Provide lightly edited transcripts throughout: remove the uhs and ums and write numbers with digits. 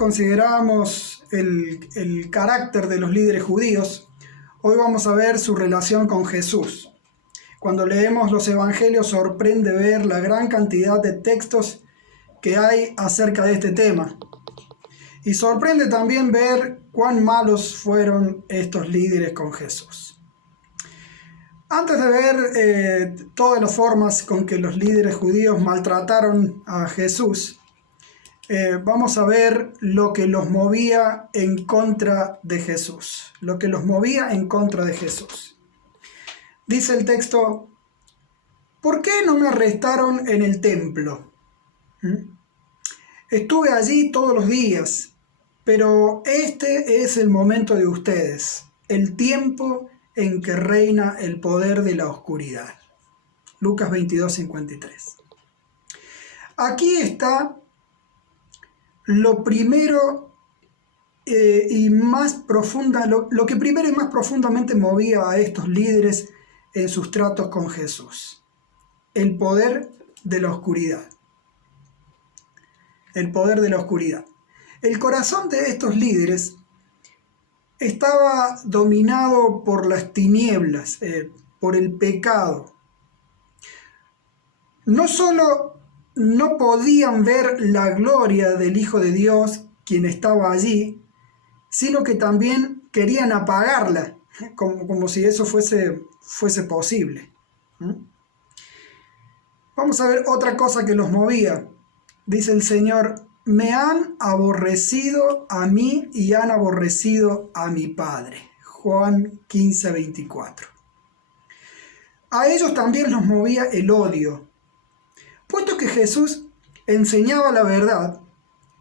considerábamos el carácter de los líderes judíos, hoy vamos a ver su relación con Jesús. Cuando leemos los evangelios sorprende ver la gran cantidad de textos que hay acerca de este tema. Y sorprende también ver cuán malos fueron estos líderes con Jesús. Antes de ver todas las formas con que los líderes judíos maltrataron a Jesús, vamos a ver lo que los movía en contra de Jesús. Lo que los movía en contra de Jesús. Dice el texto: ¿por qué no me arrestaron en el templo? Estuve allí todos los días, pero este es el momento de ustedes, el tiempo en que reina el poder de la oscuridad. Lucas 22:53. Aquí está lo primero y más profunda, lo que primero y más profundamente movía a estos líderes en sus tratos con Jesús: el poder de la oscuridad. El poder de la oscuridad. El corazón de estos líderes estaba dominado por las tinieblas, por el pecado. No solo no podían ver la gloria del Hijo de Dios, quien estaba allí, sino que también querían apagarla, como si eso fuese posible. Vamos a ver otra cosa que los movía. Dice el Señor: me han aborrecido a mí y han aborrecido a mi Padre. Juan 15:24. A ellos también los movía el odio. Puesto que Jesús enseñaba la verdad,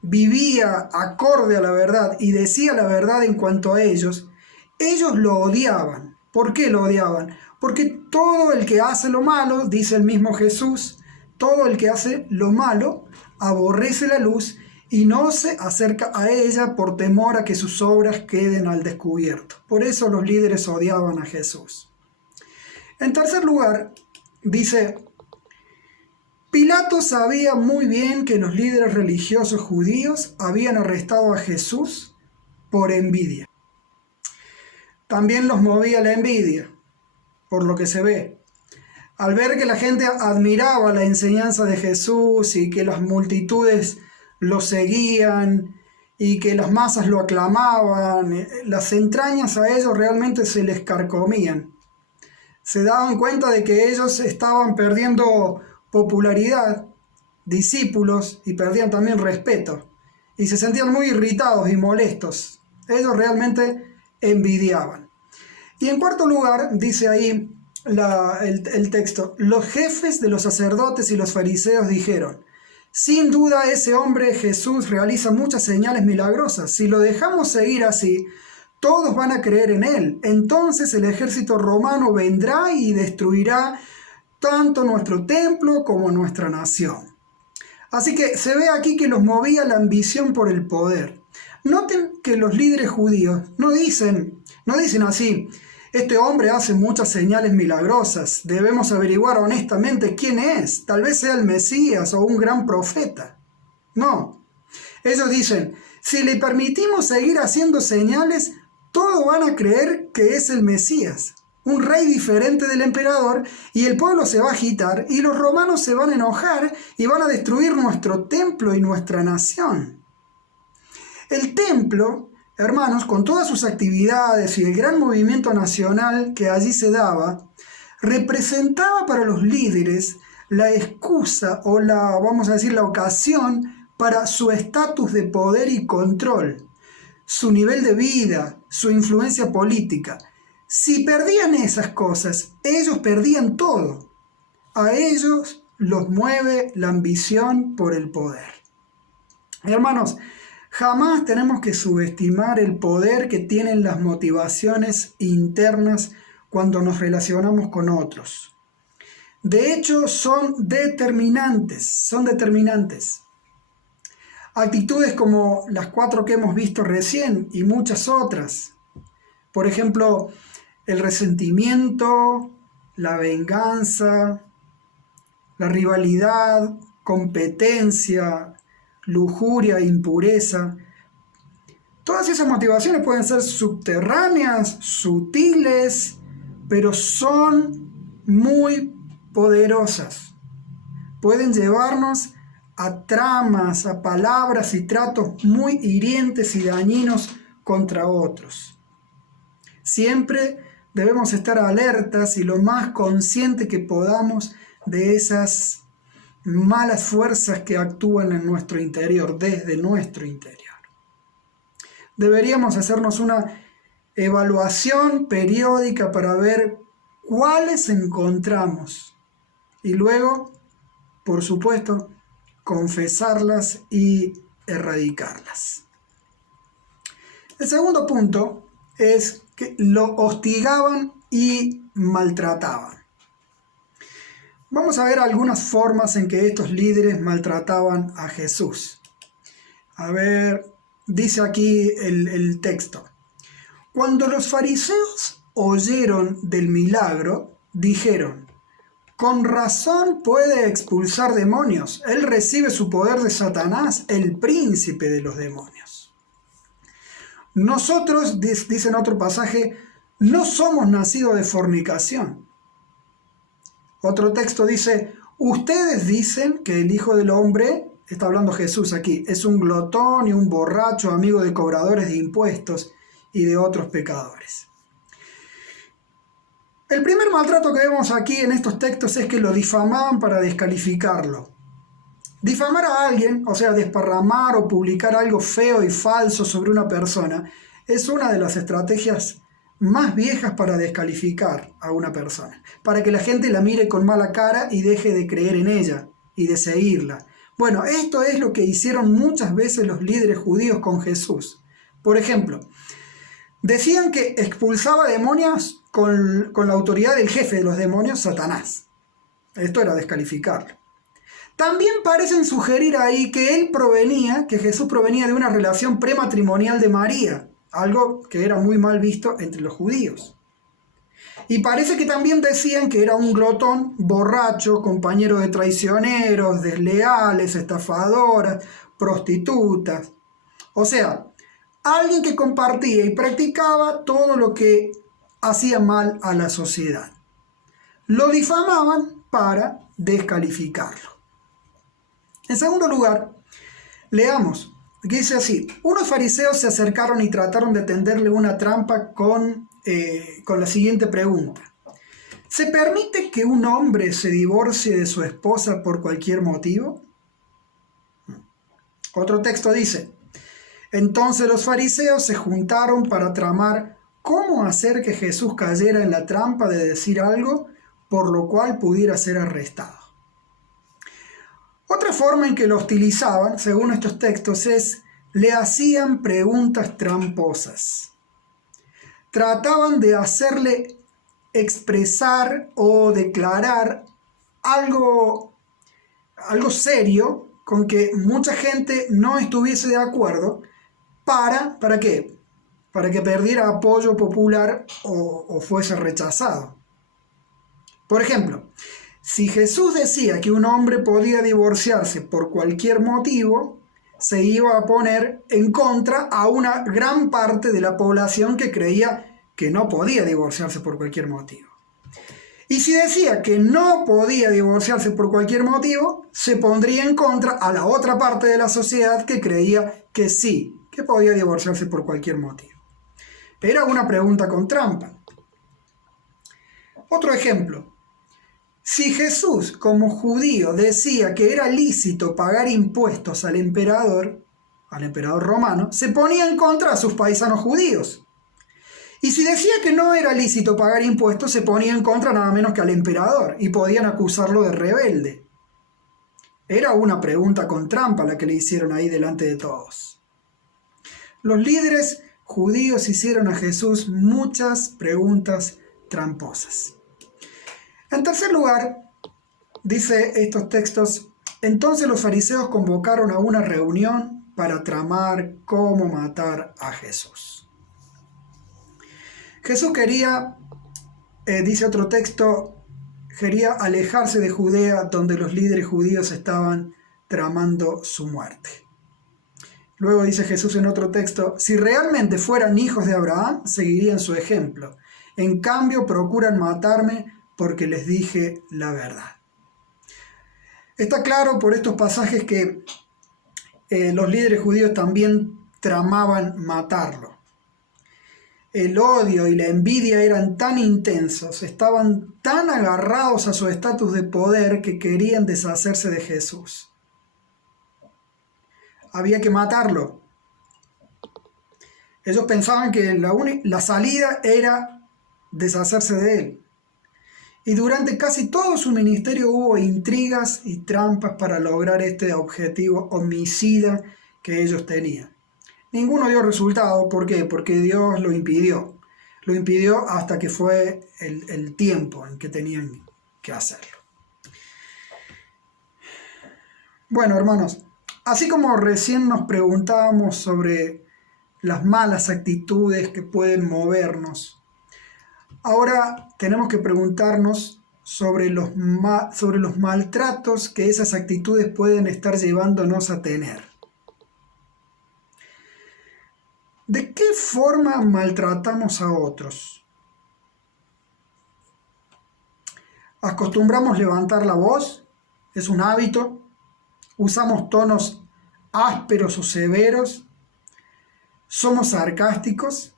vivía acorde a la verdad y decía la verdad en cuanto a ellos lo odiaban. ¿Por qué lo odiaban? Porque todo el que hace lo malo, dice el mismo Jesús, todo el que hace lo malo aborrece la luz y no se acerca a ella por temor a que sus obras queden al descubierto. Por eso los líderes odiaban a Jesús. En tercer lugar, dice: Pilato sabía muy bien que los líderes religiosos judíos habían arrestado a Jesús por envidia. También los movía la envidia, por lo que se ve. Al ver que la gente admiraba la enseñanza de Jesús y que las multitudes lo seguían y que las masas lo aclamaban, las entrañas a ellos realmente se les carcomían. Se daban cuenta de que ellos estaban perdiendo popularidad, discípulos, y perdían también respeto. Y se sentían muy irritados y molestos. Ellos realmente envidiaban. Y en cuarto lugar, dice ahí el texto: los jefes de los sacerdotes y los fariseos dijeron: sin duda ese hombre Jesús realiza muchas señales milagrosas. Si lo dejamos seguir así, todos van a creer en él. Entonces el ejército romano vendrá y destruirá tanto nuestro templo como nuestra nación. Así que se ve aquí que los movía la ambición por el poder. Noten que los líderes judíos no dicen así: este hombre hace muchas señales milagrosas, debemos averiguar honestamente quién es, tal vez sea el Mesías o un gran profeta. No, ellos dicen: si le permitimos seguir haciendo señales, todos van a creer que es el Mesías, un rey diferente del emperador, y el pueblo se va a agitar y los romanos se van a enojar y van a destruir nuestro templo y nuestra nación. El templo, hermanos, con todas sus actividades y el gran movimiento nacional que allí se daba, representaba para los líderes la excusa o la ocasión para su estatus de poder y control, su nivel de vida, su influencia política. Si perdían esas cosas, ellos perdían todo. A ellos los mueve la ambición por el poder. Hermanos, jamás tenemos que subestimar el poder que tienen las motivaciones internas cuando nos relacionamos con otros. De hecho, son determinantes. Actitudes como las 4 que hemos visto recién y muchas otras. Por ejemplo, el resentimiento, la venganza, la rivalidad, competencia, lujuria, impureza, Todas esas motivaciones pueden ser subterráneas, sutiles, pero son muy poderosas. Pueden llevarnos a tramas, a palabras y tratos muy hirientes y dañinos contra otros. Siempre debemos estar alertas y lo más consciente que podamos de esas malas fuerzas que actúan en nuestro interior, desde nuestro interior. Deberíamos hacernos una evaluación periódica para ver cuáles encontramos y luego, por supuesto, confesarlas y erradicarlas. El segundo punto es que lo hostigaban y maltrataban. Vamos a ver algunas formas en que estos líderes maltrataban a Jesús. A ver, dice aquí el texto. Cuando los fariseos oyeron del milagro, dijeron: con razón puede expulsar demonios. Él recibe su poder de Satanás, el príncipe de los demonios. Nosotros, dice en otro pasaje, no somos nacidos de fornicación. Otro texto dice: ustedes dicen que el Hijo del Hombre, está hablando Jesús aquí, es un glotón y un borracho, amigo de cobradores de impuestos y de otros pecadores. El primer maltrato que vemos aquí en estos textos es que lo difamaban para descalificarlo. Difamar a alguien, o sea, desparramar o publicar algo feo y falso sobre una persona, es una de las estrategias más viejas para descalificar a una persona, para que la gente la mire con mala cara y deje de creer en ella y de seguirla. Bueno, esto es lo que hicieron muchas veces los líderes judíos con Jesús. Por ejemplo, decían que expulsaba demonios con la autoridad del jefe de los demonios, Satanás. Esto era descalificarlo. También parecen sugerir ahí que Jesús provenía de una relación prematrimonial de María, algo que era muy mal visto entre los judíos. Y parece que también decían que era un glotón, borracho, compañero de traicioneros, desleales, estafadoras, prostitutas. O sea, alguien que compartía y practicaba todo lo que hacía mal a la sociedad. Lo difamaban para descalificarlo. En segundo lugar, leamos, que dice así: unos fariseos se acercaron y trataron de tenderle una trampa con la siguiente pregunta: ¿se permite que un hombre se divorcie de su esposa por cualquier motivo? Otro texto dice: entonces los fariseos se juntaron para tramar cómo hacer que Jesús cayera en la trampa de decir algo por lo cual pudiera ser arrestado. Otra forma en que lo hostilizaban, según estos textos, es le hacían preguntas tramposas. Trataban de hacerle expresar o declarar algo serio con que mucha gente no estuviese de acuerdo. ¿Para qué? Para que perdiera apoyo popular o fuese rechazado. Por ejemplo, si Jesús decía que un hombre podía divorciarse por cualquier motivo, se iba a poner en contra a una gran parte de la población que creía que no podía divorciarse por cualquier motivo. Y si decía que no podía divorciarse por cualquier motivo, se pondría en contra a la otra parte de la sociedad que creía que sí, que podía divorciarse por cualquier motivo. Era una pregunta con trampa. Otro ejemplo. Si Jesús, como judío, decía que era lícito pagar impuestos al emperador romano, se ponía en contra a sus paisanos judíos. Y si decía que no era lícito pagar impuestos, se ponía en contra nada menos que al emperador, y podían acusarlo de rebelde. Era una pregunta con trampa la que le hicieron ahí delante de todos. Los líderes judíos hicieron a Jesús muchas preguntas tramposas. En tercer lugar, dice estos textos: entonces los fariseos convocaron a una reunión para tramar cómo matar a Jesús. Jesús quería, dice otro texto, quería alejarse de Judea, donde los líderes judíos estaban tramando su muerte. Luego dice Jesús en otro texto, si realmente fueran hijos de Abraham, seguirían su ejemplo. En cambio, procuran matarme porque les dije la verdad. Está claro por estos pasajes que los líderes judíos también tramaban matarlo. El odio y la envidia eran tan intensos, estaban tan agarrados a su estatus de poder que querían deshacerse de Jesús. Había que matarlo. Ellos pensaban que la salida era deshacerse de él. Y durante casi todo su ministerio hubo intrigas y trampas para lograr este objetivo homicida que ellos tenían. Ninguno dio resultado. ¿Por qué? Porque Dios lo impidió. Lo impidió hasta que fue el tiempo en que tenían que hacerlo. Bueno, hermanos, así como recién nos preguntábamos sobre las malas actitudes que pueden movernos, ahora tenemos que preguntarnos sobre los maltratos que esas actitudes pueden estar llevándonos a tener. ¿De qué forma maltratamos a otros? ¿Acostumbramos levantar la voz? ¿Es un hábito? ¿Usamos tonos ásperos o severos? ¿Somos sarcásticos?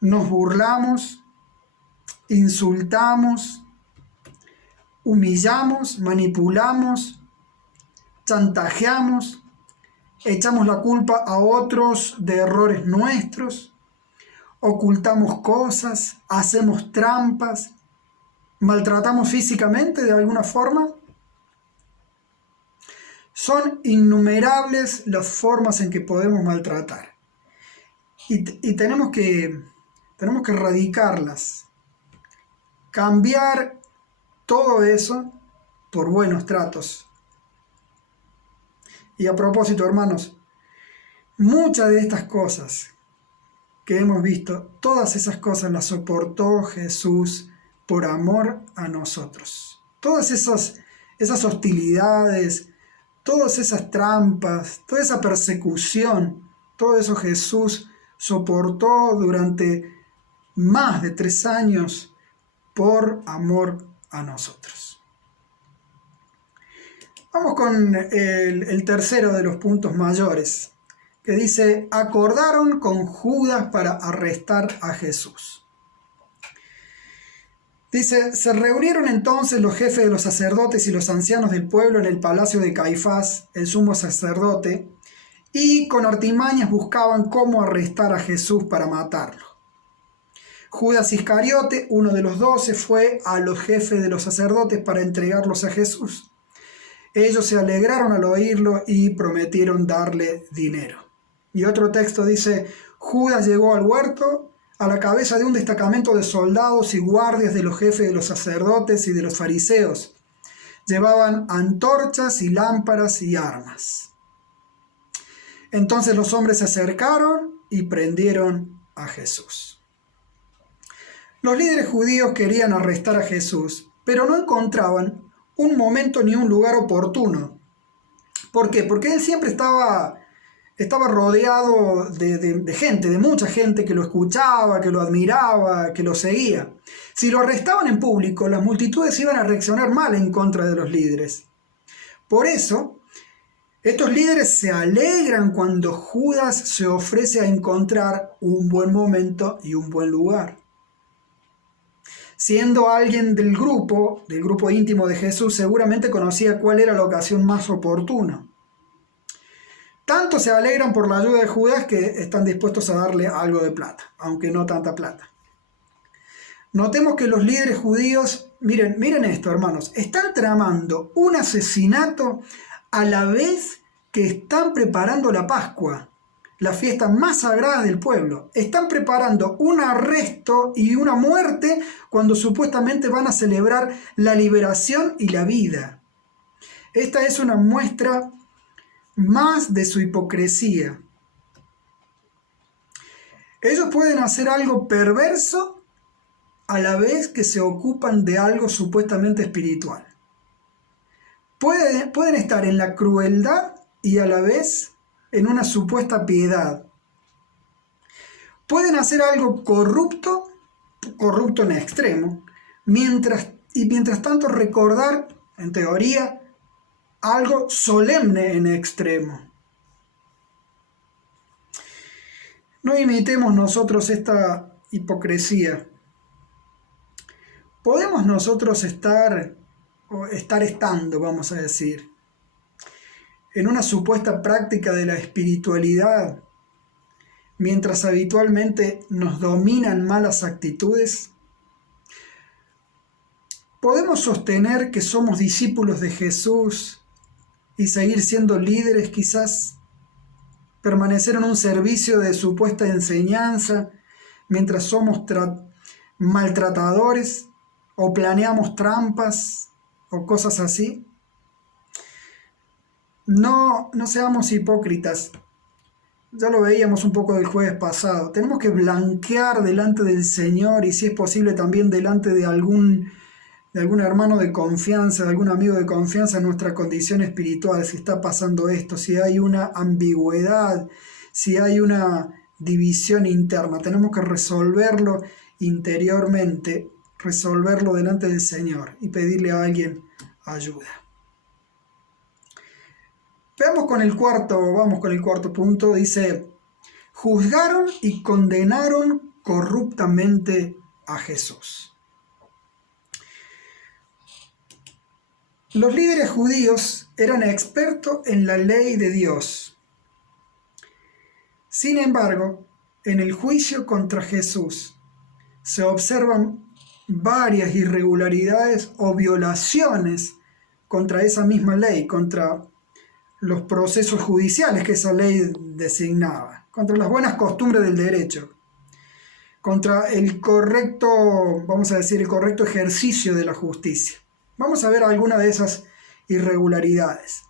¿Nos burlamos? ¿Insultamos? ¿Humillamos? ¿Manipulamos? ¿Chantajeamos? ¿Echamos la culpa a otros de errores nuestros? ¿Ocultamos cosas? ¿Hacemos trampas? ¿Maltratamos físicamente de alguna forma? Son innumerables las formas en que podemos maltratar. Y tenemos que erradicarlas. Cambiar todo eso por buenos tratos. Y a propósito, hermanos, muchas de estas cosas que hemos visto, todas esas cosas las soportó Jesús por amor a nosotros. Todas esas hostilidades, todas esas trampas, toda esa persecución, todo eso Jesús soportó durante más de 3 años por amor a nosotros. Vamos con el tercero de los puntos mayores, que dice, acordaron con Judas para arrestar a Jesús. Dice, se reunieron entonces los jefes de los sacerdotes y los ancianos del pueblo en el palacio de Caifás, el sumo sacerdote, y con artimañas buscaban cómo arrestar a Jesús para matarlo. Judas Iscariote, uno de los 12, fue a los jefes de los sacerdotes para entregarlos a Jesús. Ellos se alegraron al oírlo y prometieron darle dinero. Y otro texto dice, Judas llegó al huerto a la cabeza de un destacamento de soldados y guardias de los jefes de los sacerdotes y de los fariseos. Llevaban antorchas y lámparas y armas. Entonces los hombres se acercaron y prendieron a Jesús. Los líderes judíos querían arrestar a Jesús, pero no encontraban un momento ni un lugar oportuno. ¿Por qué? Porque él siempre estaba rodeado de gente, de mucha gente que lo escuchaba, que lo admiraba, que lo seguía. Si lo arrestaban en público, las multitudes iban a reaccionar mal en contra de los líderes. Por eso, estos líderes se alegran cuando Judas se ofrece a encontrar un buen momento y un buen lugar. Siendo alguien del grupo íntimo de Jesús, seguramente conocía cuál era la ocasión más oportuna. Tanto se alegran por la ayuda de Judas que están dispuestos a darle algo de plata, aunque no tanta plata. Notemos que los líderes judíos, miren esto, hermanos, están tramando un asesinato a la vez que están preparando la Pascua, la fiesta más sagrada del pueblo. Están preparando un arresto y una muerte cuando supuestamente van a celebrar la liberación y la vida. Esta es una muestra más de su hipocresía. Ellos pueden hacer algo perverso a la vez que se ocupan de algo supuestamente espiritual. Pueden estar en la crueldad y a la vez en una supuesta piedad. Pueden hacer algo corrupto en extremo, mientras tanto recordar, en teoría, algo solemne en extremo. No imitemos nosotros esta hipocresía. Podemos nosotros estando, vamos a decir, en una supuesta práctica de la espiritualidad, mientras habitualmente nos dominan malas actitudes. ¿Podemos sostener que somos discípulos de Jesús y seguir siendo líderes quizás? Permanecer en un servicio de supuesta enseñanza mientras somos maltratadores o planeamos trampas o cosas así. No seamos hipócritas. Ya lo veíamos un poco el jueves pasado. Tenemos que blanquear delante del Señor y si es posible también delante de algún hermano de confianza, de algún amigo de confianza en nuestra condición espiritual, si está pasando esto, si hay una ambigüedad, si hay una división interna. Tenemos que resolverlo interiormente, resolverlo delante del Señor y pedirle a alguien ayuda. Vamos con el cuarto punto. Dice, juzgaron y condenaron corruptamente a Jesús. Los líderes judíos eran expertos en la ley de Dios. Sin embargo, en el juicio contra Jesús se observan varias irregularidades o violaciones contra esa misma ley, contra los procesos judiciales que esa ley designaba, contra las buenas costumbres del derecho, contra el correcto ejercicio de la justicia. Vamos a ver algunas de esas irregularidades.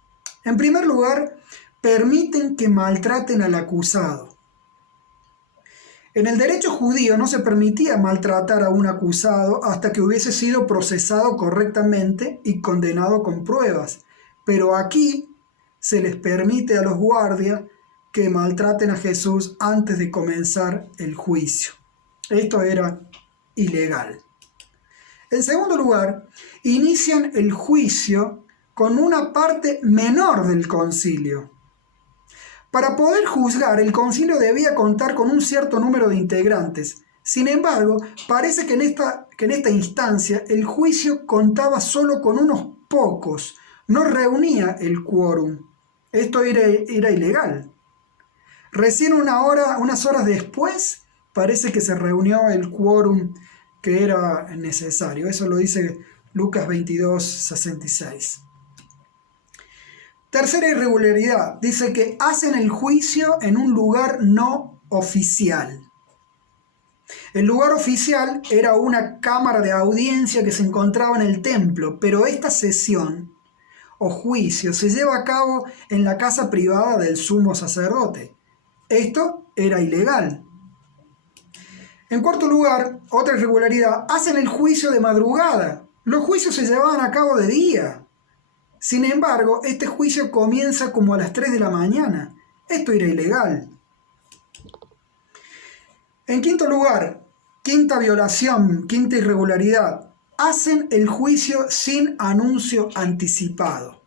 En primer lugar, permiten que maltraten al acusado. En el derecho judío no se permitía maltratar a un acusado hasta que hubiese sido procesado correctamente y condenado con pruebas. Pero aquí se les permite a los guardias que maltraten a Jesús antes de comenzar el juicio. Esto era ilegal. En segundo lugar, inician el juicio con una parte menor del concilio. Para poder juzgar, el concilio debía contar con un cierto número de integrantes. Sin embargo, parece que en esta instancia el juicio contaba solo con unos pocos, no reunía el quórum. Esto era ilegal. Recién unas horas después, parece que se reunió el quórum que era necesario. Eso lo dice Lucas 22:66. Tercera irregularidad, dice que hacen el juicio en un lugar no oficial. El lugar oficial era una cámara de audiencia que se encontraba en el templo, pero esta sesión o juicio se lleva a cabo en la casa privada del sumo sacerdote. Esto era ilegal. En cuarto lugar, otra irregularidad, hacen el juicio de madrugada. Los juicios se llevaban a cabo de día. Sin embargo, este juicio comienza como a las 3 de la mañana. Esto era ilegal. En quinto lugar, quinta irregularidad, hacen el juicio sin anuncio anticipado.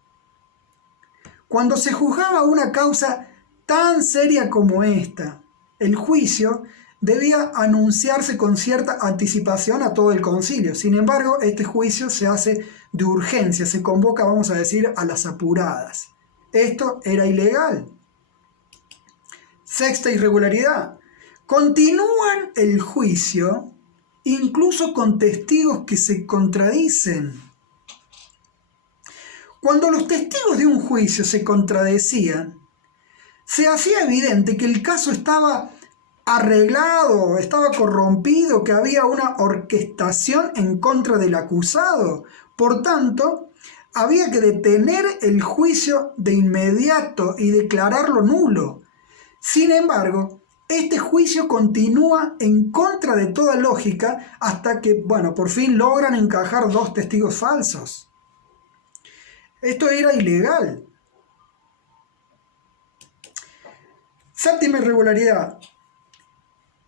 Cuando se juzgaba una causa tan seria como esta, el juicio debía anunciarse con cierta anticipación a todo el concilio. Sin embargo, este juicio se hace de urgencia, se convoca, vamos a decir, a las apuradas. Esto era ilegal. Sexta irregularidad. Continúan el juicio incluso con testigos que se contradicen. Cuando los testigos de un juicio se contradecían, se hacía evidente que el caso estaba arreglado, estaba corrompido, que había una orquestación en contra del acusado. Por tanto, había que detener el juicio de inmediato y declararlo nulo. Sin embargo, este juicio continúa en contra de toda lógica hasta que, por fin logran encajar 2 testigos falsos. Esto era ilegal. Séptima irregularidad.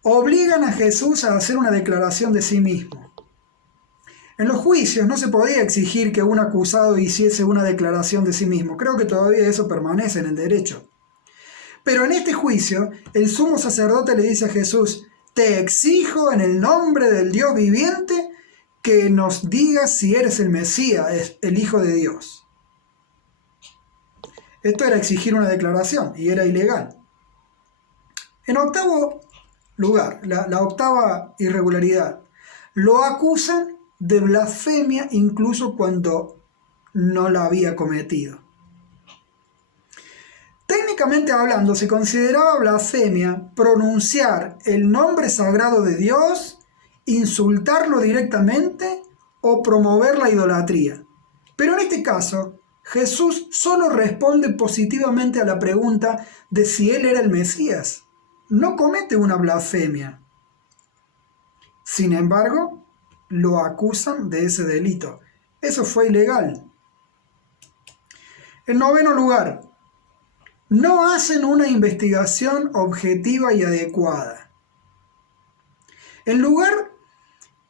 Obligan a Jesús a hacer una declaración de sí mismo. En los juicios no se podía exigir que un acusado hiciese una declaración de sí mismo. Creo que todavía eso permanece en el derecho. Pero en este juicio, el sumo sacerdote le dice a Jesús: te exijo en el nombre del Dios viviente que nos digas si eres el Mesías, el Hijo de Dios. Esto era exigir una declaración y era ilegal. En octavo lugar, la octava irregularidad, lo acusan de blasfemia incluso cuando no la había cometido. Técnicamente hablando, se consideraba blasfemia pronunciar el nombre sagrado de Dios, insultarlo directamente o promover la idolatría. Pero en este caso, Jesús solo responde positivamente a la pregunta de si él era el Mesías. No comete una blasfemia. Sin embargo, lo acusan de ese delito. Eso fue ilegal. En noveno lugar, no hacen una investigación objetiva y adecuada. En lugar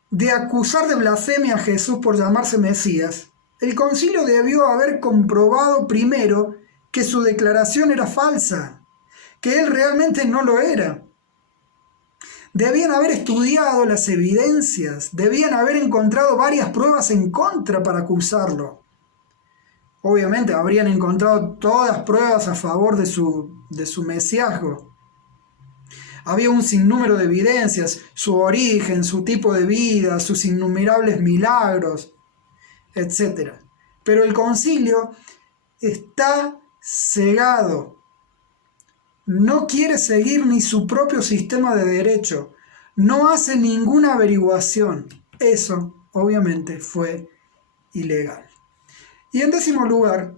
de acusar de blasfemia a Jesús por llamarse Mesías, el concilio debió haber comprobado primero que su declaración era falsa, que él realmente no lo era. Debían haber estudiado las evidencias, debían haber encontrado varias pruebas en contra para acusarlo. Obviamente habrían encontrado todas pruebas a favor de su mesiazgo. Había un sinnúmero de evidencias, su origen, su tipo de vida, sus innumerables milagros, etc. Pero el concilio está cegado. No quiere seguir ni su propio sistema de derecho. No hace ninguna averiguación. Eso, obviamente, fue ilegal. Y en décimo lugar,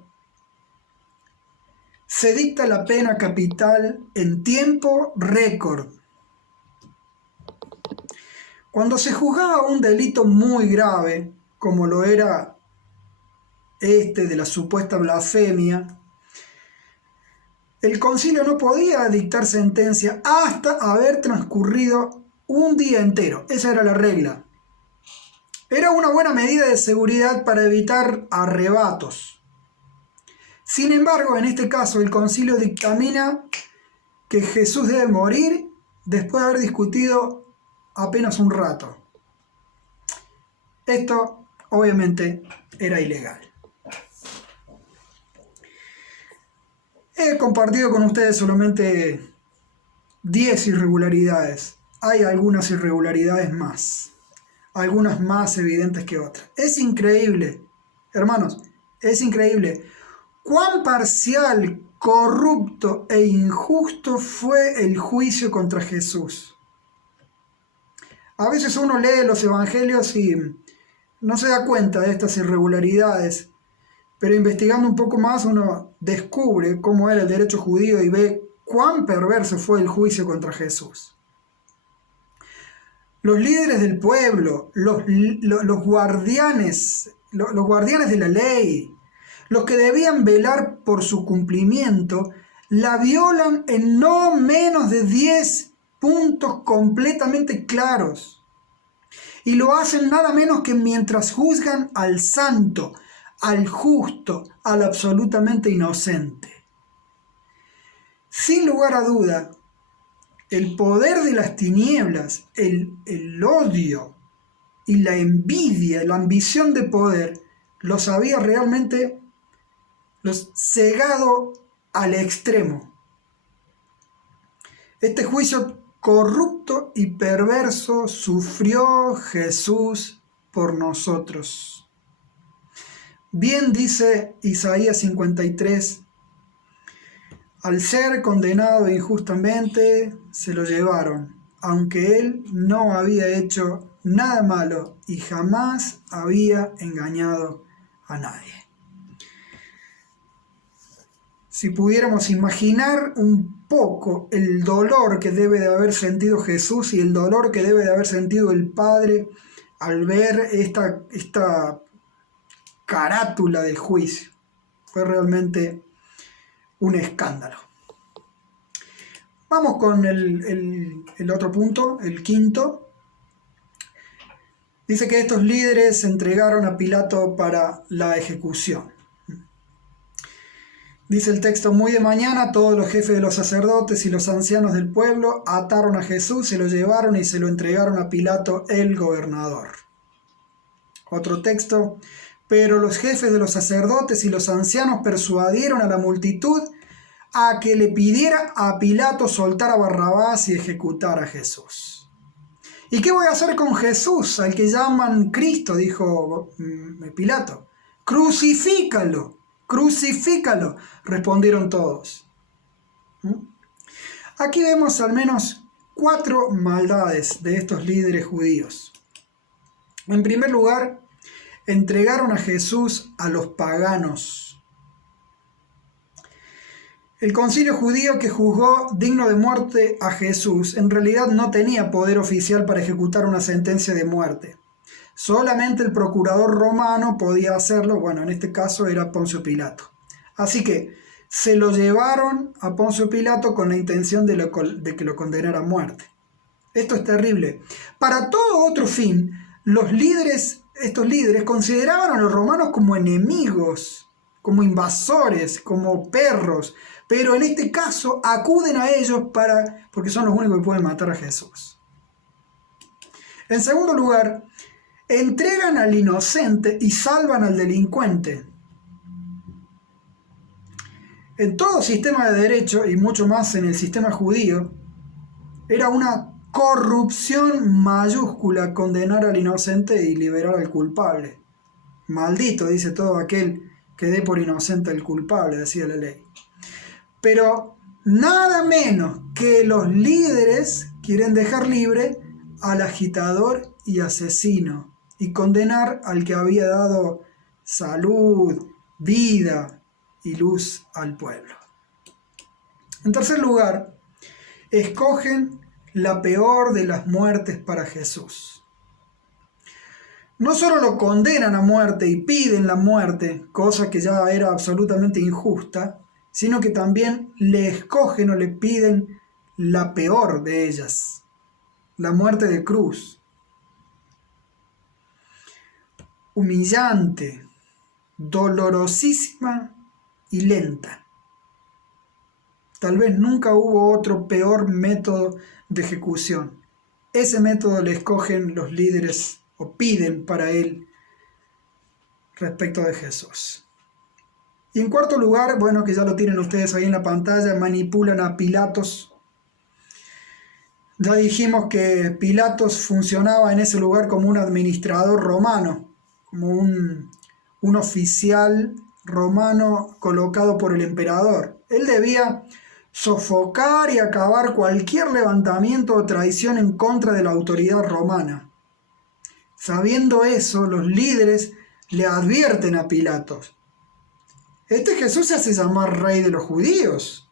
se dicta la pena capital en tiempo récord. Cuando se juzgaba un delito muy grave, como lo era este de la supuesta blasfemia, el concilio no podía dictar sentencia hasta haber transcurrido un día entero. Esa era la regla. Era una buena medida de seguridad para evitar arrebatos. Sin embargo, en este caso, el concilio dictamina que Jesús debe morir después de haber discutido apenas un rato. Esto, obviamente, era ilegal. He compartido con ustedes solamente 10 irregularidades. Hay algunas irregularidades más. Algunas más evidentes que otras. Es increíble, hermanos, es increíble cuán parcial, corrupto e injusto fue el juicio contra Jesús. A veces uno lee los evangelios y no se da cuenta de estas irregularidades, pero investigando un poco más uno descubre cómo era el derecho judío y ve cuán perverso fue el juicio contra Jesús. Los líderes del pueblo, los guardianes de la ley, los que debían velar por su cumplimiento, la violan en no menos de 10 puntos completamente claros. Y lo hacen nada menos que mientras juzgan al santo, al justo, al absolutamente inocente. Sin lugar a duda, el poder de las tinieblas, el odio y la envidia, la ambición de poder, los había realmente cegado al extremo. Este juicio corrupto y perverso sufrió Jesús por nosotros. Bien dice Isaías 53, al ser condenado injustamente, se lo llevaron, aunque él no había hecho nada malo y jamás había engañado a nadie. Si pudiéramos imaginar un poco el dolor que debe de haber sentido Jesús y el dolor que debe de haber sentido el Padre al ver esta carátula de juicio, fue realmente un escándalo. Vamos con el otro punto, el quinto. Dice que estos líderes entregaron a Pilato para la ejecución. Dice el texto: muy de mañana todos los jefes de los sacerdotes y los ancianos del pueblo ataron a Jesús, se lo llevaron y se lo entregaron a Pilato el gobernador. Otro texto: pero los jefes de los sacerdotes y los ancianos persuadieron a la multitud a que le pidiera a Pilato soltar a Barrabás y ejecutar a Jesús. ¿Y qué voy a hacer con Jesús, al que llaman Cristo?, dijo Pilato. Crucifícalo, crucifícalo, respondieron todos. Aquí vemos al menos 4 maldades de estos líderes judíos. En primer lugar, entregaron a Jesús a los paganos. El concilio judío que juzgó digno de muerte a Jesús en realidad no tenía poder oficial para ejecutar una sentencia de muerte. Solamente el procurador romano podía hacerlo, bueno, en este caso era Poncio Pilato. Así que se lo llevaron a Poncio Pilato con la intención de que lo condenara a muerte. Esto es terrible. Para todo otro fin, estos líderes consideraban a los romanos como enemigos, como invasores, como perros, pero en este caso acuden a ellos porque son los únicos que pueden matar a Jesús. En segundo lugar, entregan al inocente y salvan al delincuente. En todo sistema de derecho, y mucho más en el sistema judío, era una corrupción mayúscula condenar al inocente y liberar al culpable. Maldito, dice todo aquel que dé por inocente al culpable, decía la ley. Pero nada menos que los líderes quieren dejar libre al agitador y asesino y condenar al que había dado salud, vida y luz al pueblo. En tercer lugar, escogen la peor de las muertes para Jesús. No solo lo condenan a muerte y piden la muerte, cosa que ya era absolutamente injusta, sino que también le escogen o le piden la peor de ellas, la muerte de cruz. Humillante, dolorosísima y lenta. Tal vez nunca hubo otro peor método de ejecución. Ese método le escogen los líderes o piden para él respecto de Jesús. Y en cuarto lugar, bueno, que ya lo tienen ustedes ahí en la pantalla, manipulan a Pilatos. Ya dijimos que Pilatos funcionaba en ese lugar como un administrador romano, como un oficial romano colocado por el emperador. Él debía sofocar y acabar cualquier levantamiento o traición en contra de la autoridad romana. Sabiendo eso, los líderes le advierten a Pilatos: este Jesús se hace llamar rey de los judíos.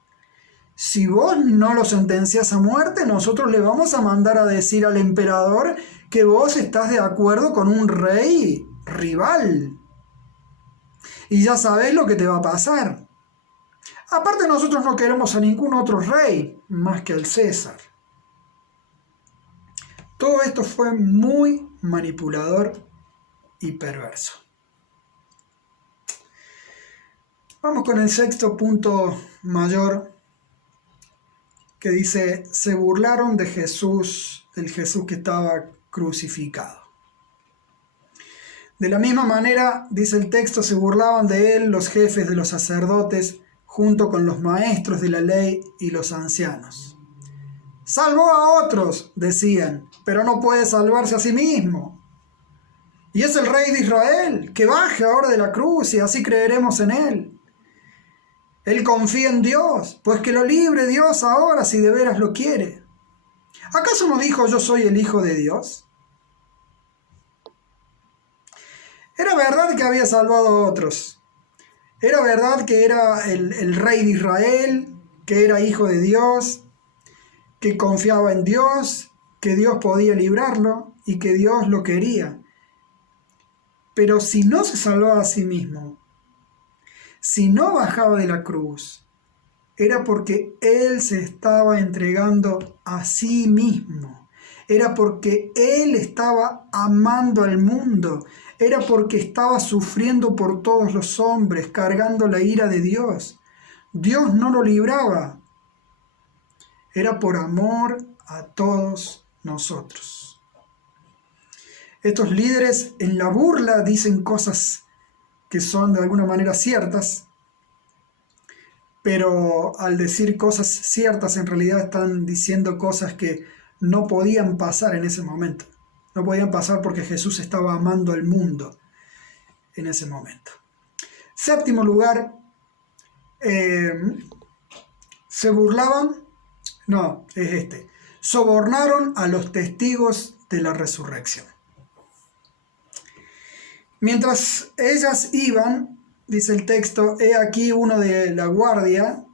Si vos no lo sentencias a muerte, nosotros le vamos a mandar a decir al emperador que vos estás de acuerdo con un rey rival. Y ya sabés lo que te va a pasar. Aparte, nosotros no queremos a ningún otro rey más que al César. Todo esto fue muy manipulador y perverso. Vamos con el sexto punto mayor, que dice: se burlaron de Jesús, del Jesús que estaba crucificado. De la misma manera, dice el texto, se burlaban de él los jefes de los sacerdotes, junto con los maestros de la ley y los ancianos. Salvó a otros, decían, pero no puede salvarse a sí mismo. Y es el rey de Israel, que baje ahora de la cruz y así creeremos en él. Él confía en Dios, pues que lo libre Dios ahora si de veras lo quiere. ¿Acaso no dijo: yo soy el Hijo de Dios? Era verdad que había salvado a otros. Era verdad que era el rey de Israel, que era hijo de Dios, que confiaba en Dios, que Dios podía librarlo y que Dios lo quería. Pero si no se salvaba a sí mismo, si no bajaba de la cruz, era porque Él se estaba entregando a sí mismo. Era porque Él estaba amando al mundo. Era porque estaba sufriendo por todos los hombres, cargando la ira de Dios. Dios no lo libraba. Era por amor a todos nosotros. Estos líderes en la burla dicen cosas que son de alguna manera ciertas, pero al decir cosas ciertas en realidad están diciendo cosas que no podían pasar en ese momento. No podían pasar porque Jesús estaba amando al mundo en ese momento. Séptimo lugar, se burlaban, no, es este, sobornaron a los testigos de la resurrección. Mientras ellas iban, dice el texto, he aquí unos de la guardia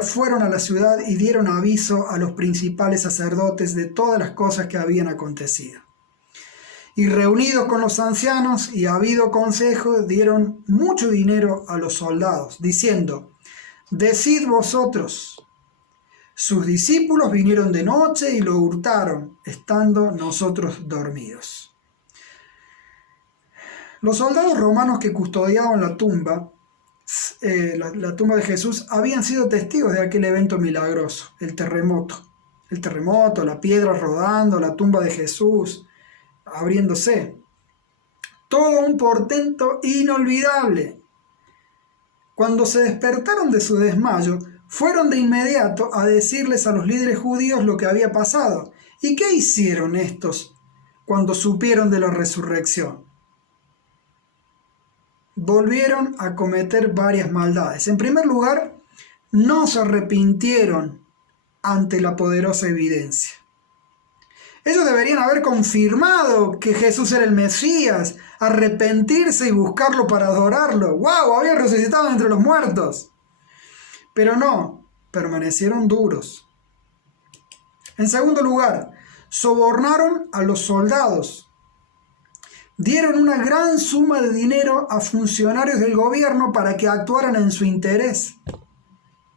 fueron a la ciudad y dieron aviso a los principales sacerdotes de todas las cosas que habían acontecido. Y reunidos con los ancianos y habido consejo, dieron mucho dinero a los soldados, diciendo, decid vosotros, sus discípulos vinieron de noche y lo hurtaron, estando nosotros dormidos. Los soldados romanos que custodiaban la tumba de Jesús, habían sido testigos de aquel evento milagroso, el terremoto, la piedra rodando, la tumba de Jesús abriéndose. Todo un portento inolvidable. Cuando se despertaron de su desmayo, fueron de inmediato a decirles a los líderes judíos lo que había pasado. ¿Y qué hicieron estos cuando supieron de la resurrección? Volvieron a cometer varias maldades. En primer lugar, no se arrepintieron ante la poderosa evidencia. Ellos deberían haber confirmado que Jesús era el Mesías, arrepentirse y buscarlo para adorarlo. ¡Wow! Había resucitado entre los muertos. Pero no, permanecieron duros. En segundo lugar, sobornaron a los soldados. Dieron una gran suma de dinero a funcionarios del gobierno para que actuaran en su interés.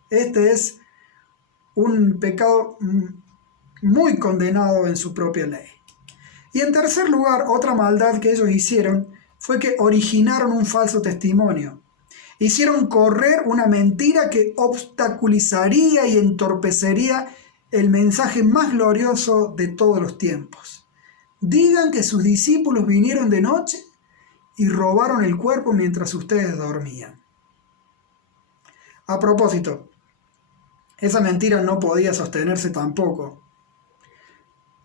Este es un pecado muy condenado en su propia ley. Y en tercer lugar, otra maldad que ellos hicieron fue que originaron un falso testimonio. Hicieron correr una mentira que obstaculizaría y entorpecería el mensaje más glorioso de todos los tiempos. Digan que sus discípulos vinieron de noche y robaron el cuerpo mientras ustedes dormían. A propósito, esa mentira no podía sostenerse tampoco.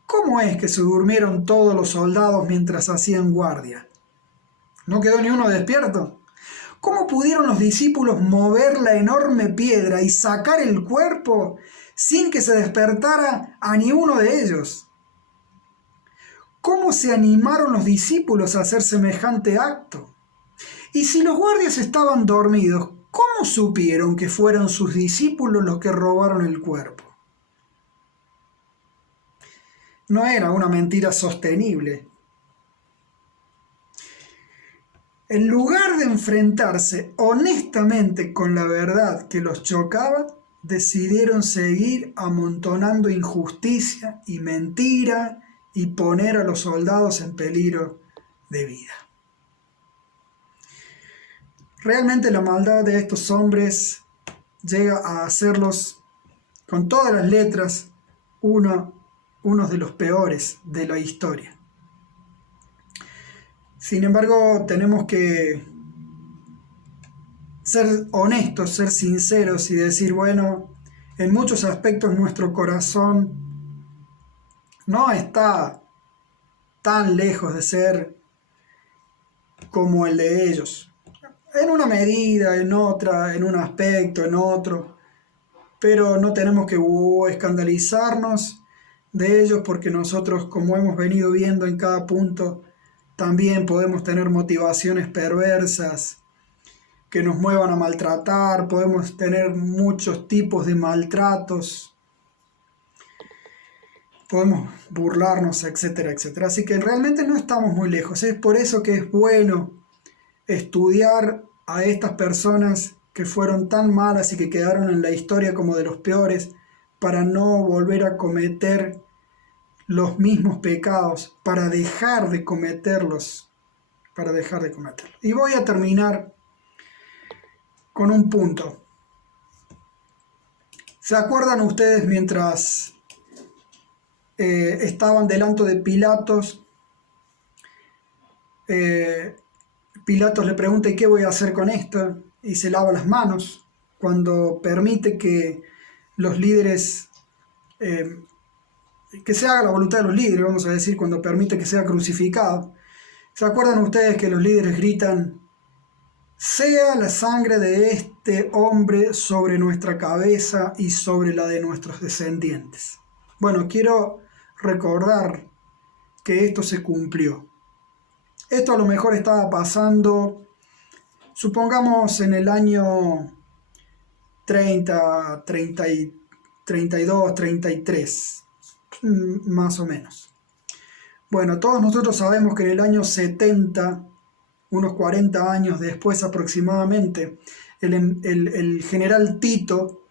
¿Cómo es que se durmieron todos los soldados mientras hacían guardia? ¿No quedó ni uno despierto? ¿Cómo pudieron los discípulos mover la enorme piedra y sacar el cuerpo sin que se despertara a ni uno de ellos? ¿Cómo se animaron los discípulos a hacer semejante acto? Y si los guardias estaban dormidos, ¿cómo supieron que fueron sus discípulos los que robaron el cuerpo? No era una mentira sostenible. En lugar de enfrentarse honestamente con la verdad que los chocaba, decidieron seguir amontonando injusticia y mentira y poner a los soldados en peligro de vida. Realmente la maldad de estos hombres llega a hacerlos, con todas las letras, unos de los peores de la historia. Sin embargo, tenemos que ser honestos, ser sinceros y decir, bueno, en muchos aspectos nuestro corazón no está tan lejos de ser como el de ellos. En una medida, en otra, en un aspecto, en otro. Pero no tenemos que escandalizarnos de ellos porque nosotros, como hemos venido viendo en cada punto, también podemos tener motivaciones perversas que nos muevan a maltratar, podemos tener muchos tipos de maltratos, podemos burlarnos, etcétera, etcétera. Así que realmente no estamos muy lejos. Es por eso que es bueno estudiar a estas personas que fueron tan malas y que quedaron en la historia como de los peores, para no volver a cometer los mismos pecados, para dejar de cometerlos, Y voy a terminar con un punto. ¿Se acuerdan ustedes mientras estaban delante de Pilatos? Pilatos le pregunta: ¿y qué voy a hacer con esto? Y se lava las manos cuando permite que los líderes, que se haga la voluntad de los líderes, vamos a decir, cuando permite que sea crucificado. ¿Se acuerdan ustedes que los líderes gritan: sea la sangre de este hombre sobre nuestra cabeza y sobre la de nuestros descendientes? Bueno, quiero recordar que esto se cumplió. Esto a lo mejor estaba pasando, supongamos, en el año 30, 32, 33, más o menos. Bueno, todos nosotros sabemos que en el año 70, unos 40 años después aproximadamente, el general Tito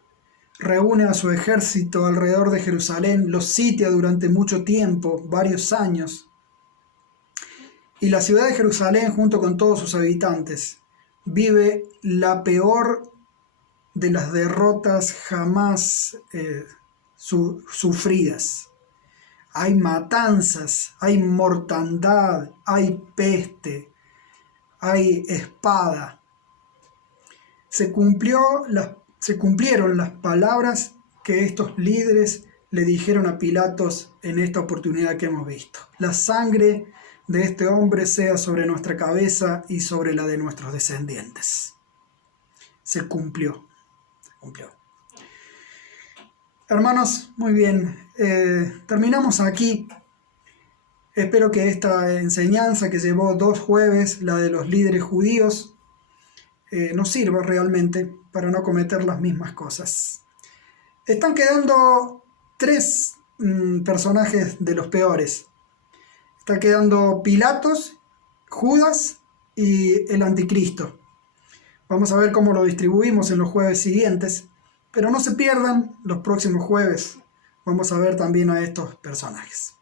reúne a su ejército alrededor de Jerusalén, los sitia durante mucho tiempo, varios años, y la ciudad de Jerusalén, junto con todos sus habitantes, vive la peor de las derrotas jamás sufridas. Hay matanzas, hay mortandad, hay peste, hay espada. Se cumplieron las palabras que estos líderes le dijeron a Pilatos en esta oportunidad que hemos visto. La sangre de este hombre sea sobre nuestra cabeza y sobre la de nuestros descendientes. Se cumplió. Hermanos, muy bien. Terminamos aquí. Espero que esta enseñanza que llevó 2 jueves, la de los líderes judíos, nos sirva realmente para no cometer las mismas cosas. Están quedando 3 personajes de los peores. Está quedando Pilatos, Judas y el anticristo. Vamos a ver cómo lo distribuimos en los jueves siguientes, pero no se pierdan los próximos jueves. Vamos a ver también a estos personajes.